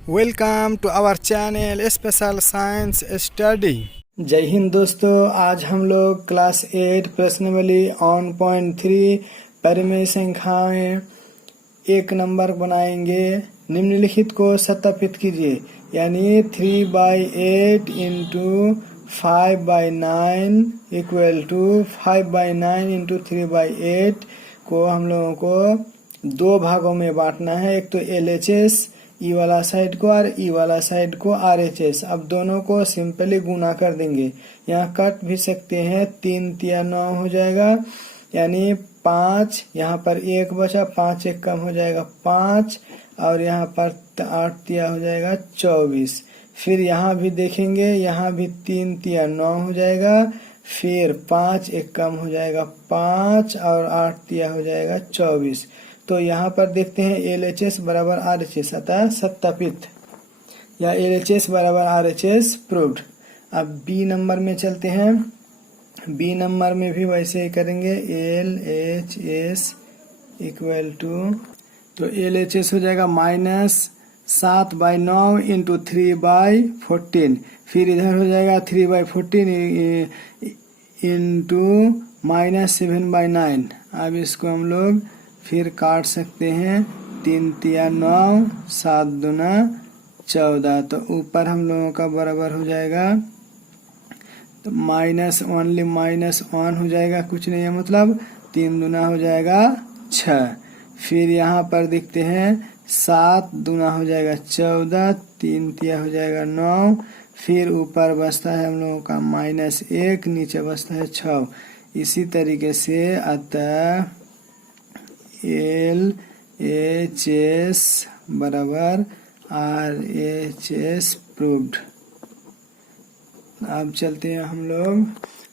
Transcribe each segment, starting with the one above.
Welcome to our channel special science study. जय हिंद दोस्तों, आज हम लोग क्लास 8 प्रश्नावली ऑन पॉइंट 3 परिमेय संख्याएं एक नंबर बनाएंगे। निम्नलिखित को सत्यापित कीजिए, यानी 3/8 इंटू 5/9 इक्वल टू 5/9 इंटू 3/8 को हम लोगों को दो भागों में बांटना है। एक तो LHS ई वाला साइड को और ई वाला साइड को RHS। अब दोनों को सिंपली गुना कर देंगे, यहाँ कट भी सकते हैं। 3 तिया 9 हो जाएगा, यानी 5। यहाँ पर 1 बचा, 5 1 कम हो जाएगा 5, और यहाँ पर 8 तिया हो जाएगा 24। फिर यहाँ भी देखेंगे, यहाँ भी 3 तिया 9 हो जाएगा, फिर 5 1 कम हो जाएगा 5, और 8 तिया हो जाएगा 24। तो यहाँ पर देखते हैं LHS बराबर RHS, अतः सत्यापित, या LHS बराबर RHS प्रूव्ड। अब बी नंबर में चलते हैं। बी नंबर में भी वैसे ही करेंगे, LHS इक्वल टू, तो LHS हो जाएगा -7/9 इंटू 3/14। फिर इधर हो जाएगा 3/14 इंटू -7/9। अब इसको हम लोग फिर काट सकते हैं। 3 तिया 9, 7 दूना 14। तो ऊपर हम लोगों का बराबर हो जाएगा, तो -1 हो जाएगा, कुछ नहीं है मतलब। 3 दूना हो जाएगा 6। फिर यहाँ पर देखते हैं 7 दूना हो जाएगा 14, 3 तिया हो जाएगा 9। फिर ऊपर बचता है हम लोगों का -1, नीचे बचता है 6। इसी तरीके से अतः LHS बराबर RHS प्रूव्ड। अब चलते हैं हम लोग,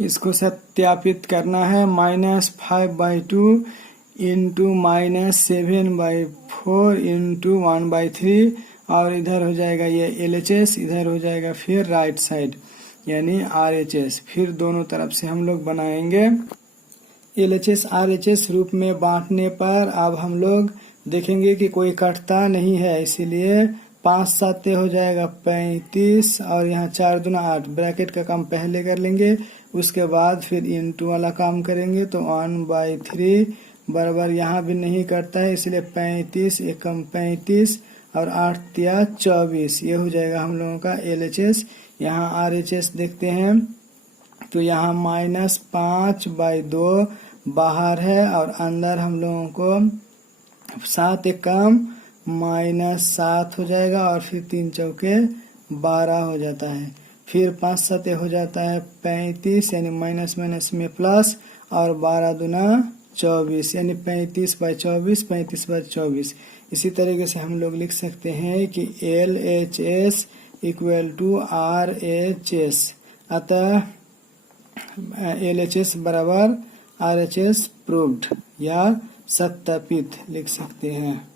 इसको सत्यापित करना है। -5/2 इंटू -7/4 इंटू 1/3, और इधर हो जाएगा ये LHS, इधर हो जाएगा फिर राइट साइड यानी RHS। फिर दोनों तरफ से हम लोग बनाएंगे। LHS RHS रूप में बांटने पर अब हम लोग देखेंगे कि कोई कटता नहीं है, इसीलिए 5 7 हो जाएगा 35, और यहाँ 4 दूना 8। ब्रैकेट का काम पहले कर लेंगे, उसके बाद फिर इंटू वाला काम करेंगे। तो 1/3 बराबर, यहाँ भी नहीं कटता है, इसलिए 35 एकम 35, और 8 तिया 24। ये हो जाएगा हम लोगों का LHS। यहाँ RHS देखते हैं, तो यहाँ -5/2 बाहर है, और अंदर हम लोगों को 7 एकम -7 हो जाएगा, और फिर 3 चौके 12 हो जाता है। फिर 5 7 हो जाता है 35, यानी माइनस में प्लस, और 12 दूना 24, यानी 35/24, 35/24। इसी तरीके से हम लोग लिख सकते हैं कि LHS इक्वल टू RHS, अतः LHS बराबर RHS प्रूव्ड या सत्यापित लिख सकते हैं।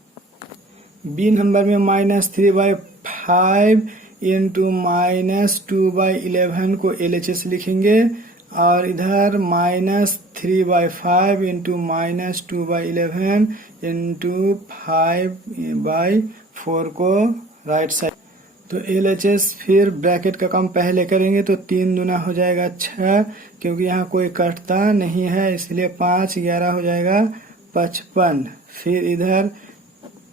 बी नंबर में -3/5 इंटू -2/11 को LHS लिखेंगे, और इधर -3/5 इंटू -2/11 इंटू 5/4 को राइट साइड। तो LHS फिर ब्रैकेट का काम पहले करेंगे, तो 3 दूना हो जाएगा 6, क्योंकि यहाँ कोई कटता नहीं है, इसलिए 5 11 हो जाएगा 55। फिर इधर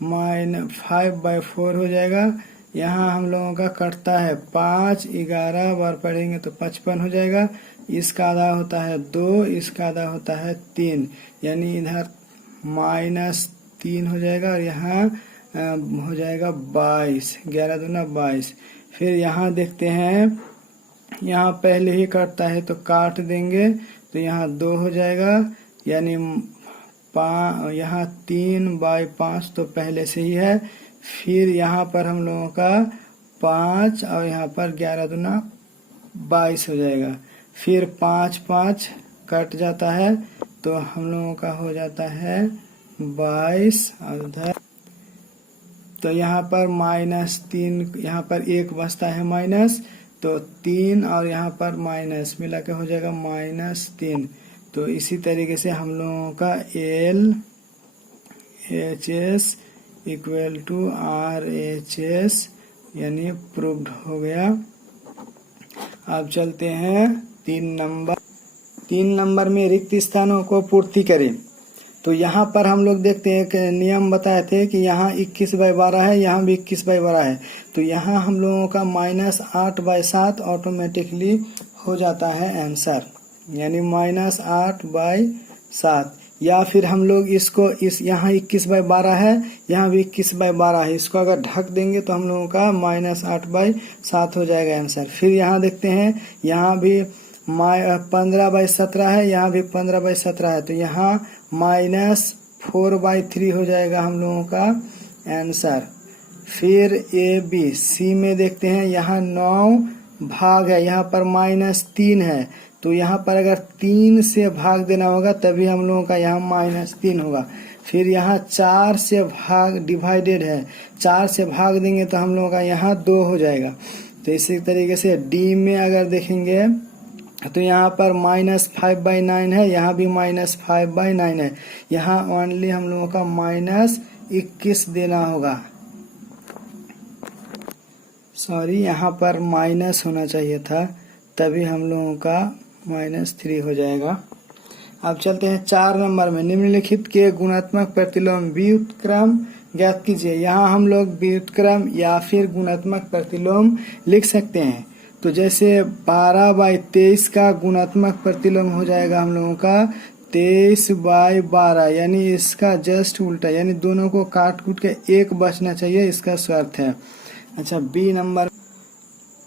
-5/4 हो जाएगा, यहाँ हम लोगों का कटता है 5 11 बार पढ़ेंगे तो 55 हो जाएगा। इसका आधा होता है 2, इसका आधा होता है 3, यानी इधर -3 हो जाएगा, और यहाँ हो जाएगा 22, 11 दूना 22। फिर यहाँ देखते हैं, यहाँ पहले ही कटता है तो काट देंगे, तो यहाँ 2 हो जाएगा, यानी यहाँ 3/5 तो पहले से ही है। फिर यहाँ पर हम लोगों का 5, और यहाँ पर 11 दूना 22 हो जाएगा। फिर 5 5 कट जाता है, तो हम लोगों का हो जाता है 22, और उधर तो यहाँ पर -3, यहाँ पर 1 बचता है माइनस, तो 3, और यहाँ पर माइनस मिला के हो जाएगा -3। तो इसी तरीके से हम लोगों का LHS इक्वल टू RHS यानी प्रूव्ड हो गया। अब चलते हैं 3 नंबर में रिक्त स्थानों को पूर्ति करें। तो यहाँ पर हम लोग देखते हैं कि नियम बताए थे कि यहाँ 21/12 है, यहाँ भी 21/12 है। तो यहाँ हम लोगों का -8/7 ऑटोमेटिकली हो जाता है आंसर, यानी -8/7। या फिर हम लोग इसको यहाँ 21/12 है, यहाँ भी 21/12 है, इसको अगर ढक देंगे तो हम लोगों का -8/7 हो जाएगा आंसर। फिर यहाँ देखते हैं, यहाँ भी 15/17 है, यहाँ भी 15/17 है, तो यहाँ -4/3 हो जाएगा हम लोगों का आंसर। फिर ABC में देखते हैं, यहाँ 9 भाग है, यहाँ पर -3 है, तो यहाँ पर अगर 3 से भाग देना होगा तभी हम लोगों का यहाँ -3 होगा। फिर यहाँ 4 से भाग डिवाइडेड है, 4 से भाग देंगे तो हम लोगों का यहाँ 2 हो जाएगा। तो इसी तरीके से D में अगर देखेंगे तो यहाँ पर -5/9 है, यहाँ भी -5/9 है, यहाँ ओनली हम लोगों का -21 देना होगा। सॉरी, यहाँ पर माइनस होना चाहिए था, तभी हम लोगों का -3 हो जाएगा। अब चलते हैं 4 नंबर में, निम्नलिखित के गुणात्मक प्रतिलोम व्युत्क्रम ज्ञात कीजिए। यहाँ हम लोग व्युत्क्रम या फिर गुणात्मक प्रतिलोम लिख सकते हैं। तो जैसे 12/23 का गुणात्मक प्रतिलोम हो जाएगा हम लोगों का 23/12, यानी इसका जस्ट उल्टा, यानी दोनों को काट कूट के एक बचना चाहिए, इसका शर्त है। अच्छा, बी नंबर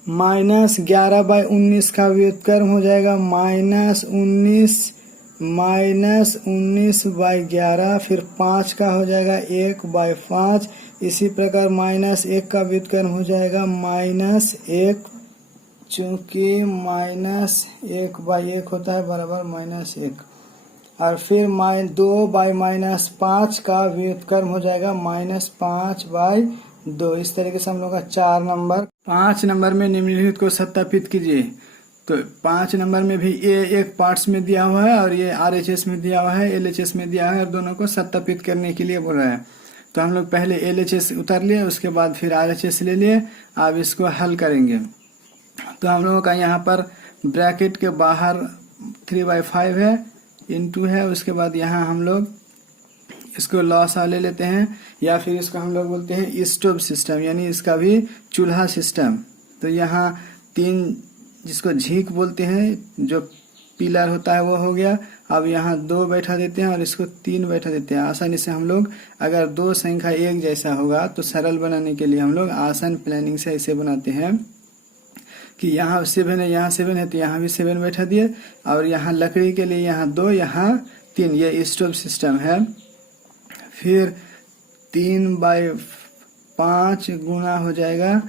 -11/19 का व्युत्क्रम हो जाएगा -19/11, फिर 5 का हो जाएगा 1/5। इसी प्रकार -1 का व्युत्क्रम हो जाएगा -1, चूंकि -1/1 होता है बराबर -1। और फिर 2/-5 का व्युत्क्रम हो जाएगा -5/2। इस तरीके से हम लोग का 4 नंबर। 5 नंबर में निम्नलिखित को सत्यापित कीजिए। तो 5 नंबर में भी ये एक पार्ट्स में दिया हुआ है और ये RHS में दिया हुआ है, LHS में दिया है, और दोनों को सत्यापित करने के लिए बोल रहा है। तो हम लोग पहले LHS उतार लिए, उसके बाद फिर RHS ले लिए। अब इसको हल करेंगे तो हम लोगों का यहाँ पर ब्रैकेट के बाहर 3/5 है, इंटू है, उसके बाद यहाँ हम लोग इसको लॉसा ले लेते हैं, या फिर इसको हम लोग बोलते हैं स्टोव सिस्टम, यानी इसका भी चूल्हा सिस्टम। तो यहाँ 3, जिसको झीक बोलते हैं, जो पिलर होता है वो हो गया। अब यहाँ 2 बैठा देते हैं और इसको 3 बैठा देते हैं। आसानी से हम लोग, अगर 2 संख्या एक जैसा होगा तो सरल बनाने के लिए हम लोग आसान प्लानिंग से ऐसे बनाते हैं कि यहाँ 7 है, यहाँ 7 है, तो यहाँ भी 7 बैठा दिए, और यहाँ लकड़ी के लिए यहाँ 2, यहाँ 3, ये स्टोव सिस्टम है। फिर 3/5 गुना हो जाएगा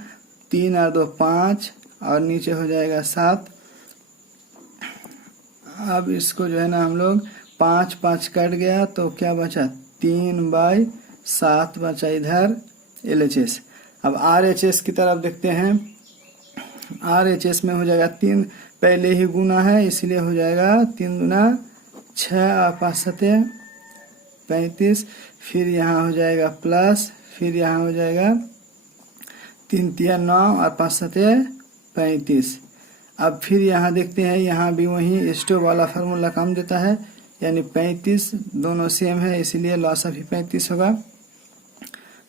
3 और 2 5, और नीचे हो जाएगा 7। अब इसको जो है ना हम लोग 5 कट गया तो क्या बचा, 3/7 बचा इधर LHS। अब RHS की तरफ देखते हैं। RHS में हो जाएगा 3, पहले ही गुना है इसलिए हो जाएगा 3 दूना 6 और 5 सते 35। फिर यहाँ हो जाएगा प्लस, फिर यहाँ हो जाएगा 3 तिया 9 और 5 सते 35। अब फिर यहाँ देखते हैं, यहाँ भी वही स्टोव वाला फार्मूला काम देता है, यानी 35, दोनों सेम है इसलिए लॉसा भी 35 होगा।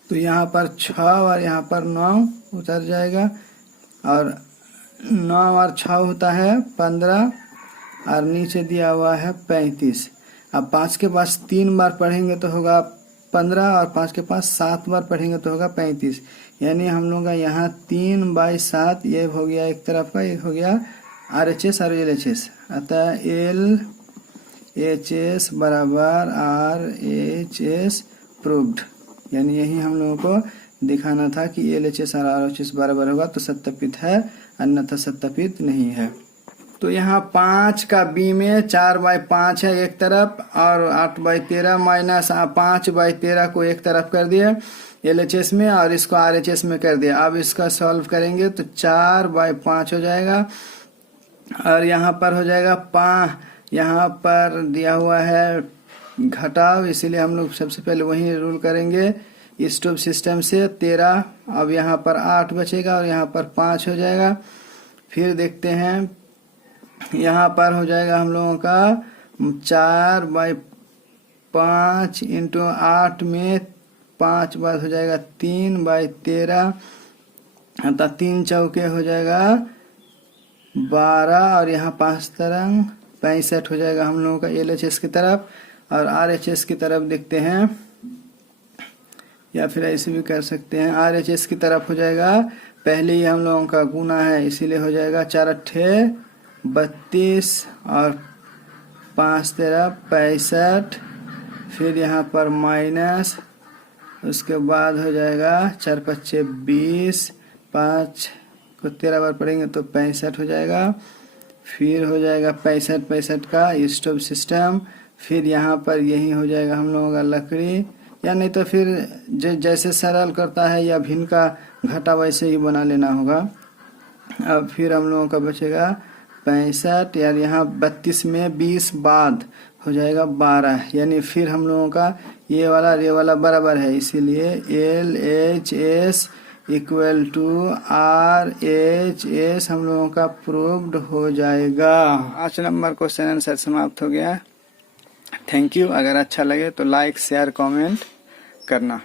तो यहाँ पर 6 और यहाँ पर 9 उतर जाएगा, और 9 और 6 होता है 15, और नीचे दिया हुआ है 35। अब 5 के पास 3 बार पढ़ेंगे तो होगा 15, और 5 के पास 7 बार पढ़ेंगे तो होगा 35, यानी हम लोग का यहाँ 3/7 ये हो गया एक तरफ का, एक हो गया RHS और LHS। अतः LHS बराबर RHS प्रूव्ड, यानी यही हम लोगों को दिखाना था कि LHS और RHS बराबर होगा तो सत्यापित है, अन्यथा सत्यापित नहीं है। तो यहाँ 5 का B में 4/5 है एक तरफ, और 8/13 माइनस 5/13 को एक तरफ कर दिया LHS में, और इसको RHS में कर दिया। अब इसका सॉल्व करेंगे तो 4/5 हो जाएगा, और यहाँ पर हो जाएगा 5, यहाँ पर दिया हुआ है घटाव, इसीलिए हम लोग सबसे पहले वही रूल करेंगे स्टोव सिस्टम से 13, अब यहाँ पर 8 बचेगा और यहाँ पर 5 हो जाएगा। फिर देखते हैं यहाँ पर हो जाएगा हम लोगों का 4/5 इंटू 8 में 5 बार हो जाएगा 3/13, अतः 3 चौके हो जाएगा 12 और यहाँ 5 तरंग 65 हो जाएगा हम लोगों का LHS की तरफ। और RHS की तरफ देखते हैं, या फिर ऐसे भी कर सकते हैं। RHS की तरफ हो जाएगा, पहले ही हम लोगों का गुना है इसीलिए हो जाएगा 4 8 32 और 5 13 65, फिर यहाँ पर माइनस, उसके बाद हो जाएगा 4 5 20, 5 को 13 बार पढ़ेंगे तो 65 हो जाएगा। फिर हो जाएगा 65 का स्टोव सिस्टम। फिर यहाँ पर यही हो जाएगा हम लोगों का लकड़ी, या नहीं तो फिर जैसे सरल करता है या भिन्न का घटा वैसे ही बना लेना होगा। अब फिर हम लोगों का बचेगा 65, यार यहाँ 32 में 20 बाद हो जाएगा 12, यानी फिर हम लोगों का ये वाला बराबर है, इसीलिए LHS इक्वल टू RHS हम लोगों का प्रूव्ड हो जाएगा। 5 नंबर क्वेश्चन आंसर समाप्त हो गया। Thank you. अगर अच्छा लगे तो लाइक शेयर कमेंट करना।